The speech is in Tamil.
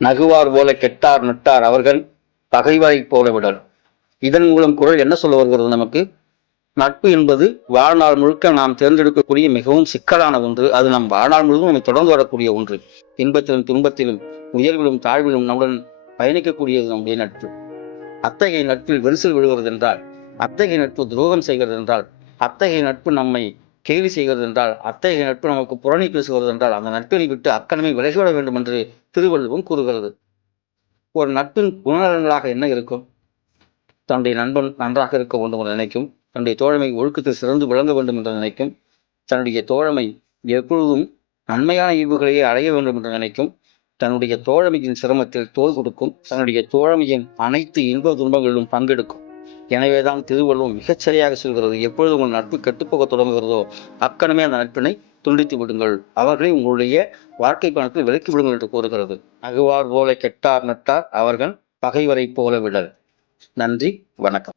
நகுவார் போல கெட்டார் நட்டார் அவர்கள் பகைவரை போல விடல். இதன் மூலம் குறள் என்ன சொல்ல வருகிறது நமக்கு? நட்பு என்பது வாழ்நாள் முழுக்க நாம் தேர்ந்தெடுக்கக்கூடிய மிகவும் சிக்கலான ஒன்று. அது நம் வாழ்நாள் முழுவதும் நம்மை தொடர்ந்து வரக்கூடிய ஒன்று. இன்பத்திலும் துன்பத்திலும் உயர்விலும் தாழ்விலும் நம்முடன் பயணிக்கக்கூடியது நம்முடைய நட்பு. அத்தகைய நட்பில் விரிசல் விழுகிறது என்றால், அத்தகைய நட்பு துரோகம் செய்கிறது என்றால், அத்தகைய நட்பு நம்மை கேலி செய்கிறது என்றால், அத்தகைய நட்பு நமக்கு புறணி பேசுகிறது என்றால், அந்த நட்பினை விட்டு அக்கணமே விலகிவிட வேண்டும் என்று திருவள்ளுவம் கூறுகிறது. ஒரு நட்பின் குணநலன்களாக என்ன இருக்கும்? தன்னுடைய நண்பன் நன்றாக இருக்க வேண்டும் என்று நினைக்கும், தன்னுடைய தோழமை ஒழுக்கத்தில் சிறந்து விளங்க வேண்டும் என்று நினைக்கும், தன்னுடைய தோழமை எப்பொழுதும் நன்மையான ஈவுகளையே அடைய வேண்டும் என்று நினைக்கும், தன்னுடைய தோழமையின் சிரமத்தில் தோள் கொடுக்கும், தன்னுடைய தோழமையின் அனைத்து இன்ப துன்பங்களிலும் பங்கெடுக்கும். எனவேதான் திருவள்ளுவம் மிகச்சரியாக சொல்கிறது, எப்பொழுது உங்கள் நட்பு கெட்டுப்போக தொடங்குகிறதோ அக்கணமே அந்த நட்பினை துண்டித்து விடுங்கள், அவர்களை உங்களுடைய வாழ்க்கை பணத்தில் விலக்கி விடுங்கள் என்று கூறுகிறது. அகுவார் போல கெட்டார் நட்டார் அவர்கள் பகைவரை போல விடல். நன்றி, வணக்கம்.